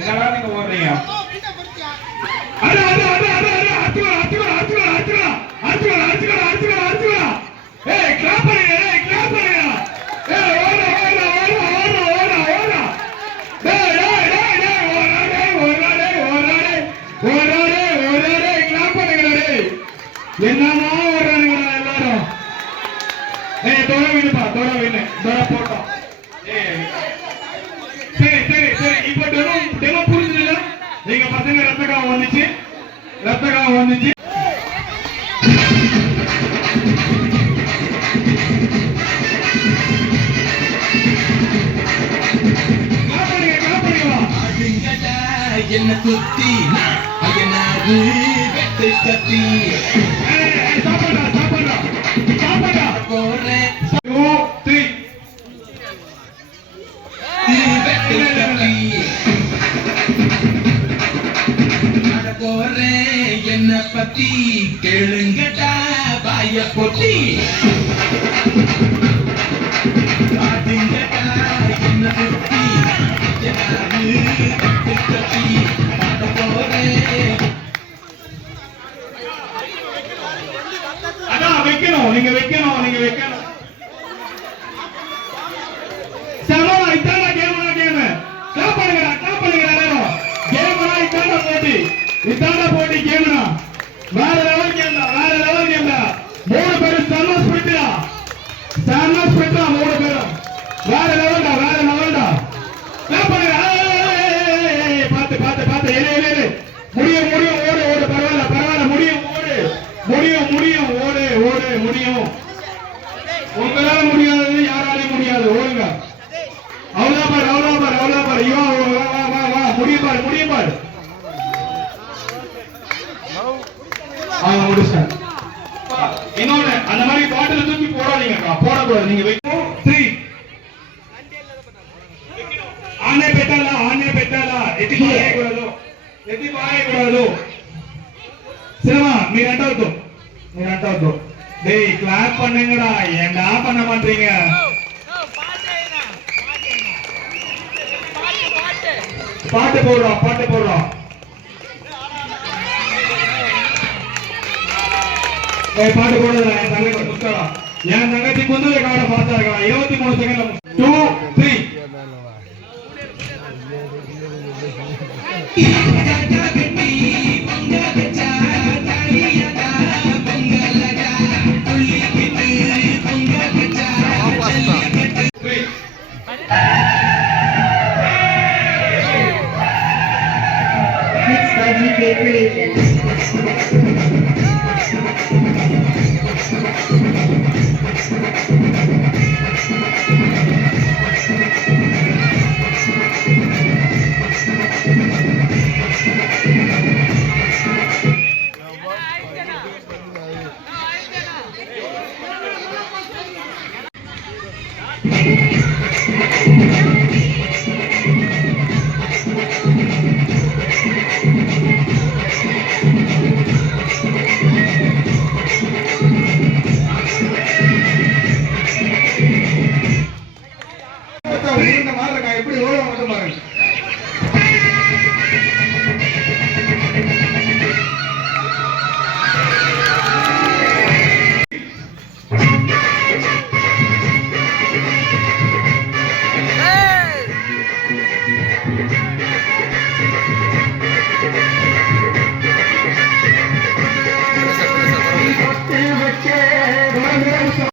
என்னடா நீங்க ஓடுறீங்க? அட அட அட அட அட அச்சுடா அச்சுடா அச்சுடா அச்சுடா அச்சுடா அச்சுடா அச்சுடா அச்சுடா. ஏய் கிளாப் பண்ணுங்க, ஏய் கிளாப் பண்ணுங்க. ஏய் ஓடு ஓடு ஓடு ஓடு ஓடு ஓடு. டேய் டேய் டேய் டேய் ஓடாதே ஓடாதே ஓடாதே ஓடாதே ஓடாதே கிளாப் பண்ணுங்க டேய். என்னமா ஓடுறானுங்கடா எல்லாரும். ஏய் தோட விடுப்பா, தோட விடு, தோட போட்டோம். ஏய் சரி சரி சரி, இப்போ டெமோ புரிஞ்சுதுல? நீங்க பசங்க ரத்தக்காக வந்துச்சு, ரத்தக்காக வந்துச்சு. என்ன சுத்தி அயனாது வெட்டு கத்தி சாப்பாடா சாப்பாடா சாப்பாடா போறேன் 2 3 வெட்டு கத்தி போறேன் என்ன பத்தி கேளுங்கடா பாய பொட்டி பாடுங்கடா என்ன சுத்தி அயனாது வெட்டு கத்தி அதான் வைக்கணும், நீங்க வைக்கணும், நீங்க வைக்கணும். சமமா இதான கேமரா கேம். கிளாப் பண்ணுங்கடா, கிளாப் பண்ணுங்கடா எல்லாரும். கேமரா இதான போட்டி, இதான போட்டி கேமரா. வேற லெவல் கேம்டா, வேற லெவல் கேம்டா. மூணு பேரும் சம ஸ்பிரிட்டா, சம ஸ்பிரிட்டா மூணு பேரும். வேற லெவல்டா, வேற லெவல்டா. கிளாப் பண்ணுங்க. பாத்து பாத்து பாத்து, ஏலே ஏலே. முடியும் முடியும், ஓடு ஓடு, பரவாயில்ல பரவாயில்ல, முடியும் ஓடு, முடியும் முடியும், ஓடு ஓடு, முடியும். உங்களால முடியாதது யாராலையும் முடியாது, ஓடுங்க. அவ்வளவுதான் பாரு, அவ்வளவுதான் பாரு, அவ்வளவுதான் பாரு. ஐயோ வா வா வா வா, முடியும் பாரு, முடியும் பாரு. முடிச்சேன். இன்னொன்னு, அந்த மாதிரி பாட்டில் தூக்கி போடாதீங்கக்கா, போடக்கூடாது. நீங்க வைக்கணும். 3 ఆనే పెట్టాలా, ఆనే పెట్టాలా, ఎత్తి పారేయకూడదు, ఎత్తి పారేయకూడదు. சினிமா మీరంటవద్దు, మీరంటవద్దు. டேய் கிளாப் பண்ணுங்கடா, ஏன்டா பண்ண மாட்டீங்க? பாட்டு போடுறோம், பாட்டு போடுறோம். ஏய் பாட்டு போடுறா, என் தங்கச்சி குத்தடா, என் தங்கச்சி குந்தலை காட பாத்தா இருக்கா. 23 செகண்ட்ல 2 3 Mixed by DJ Creations.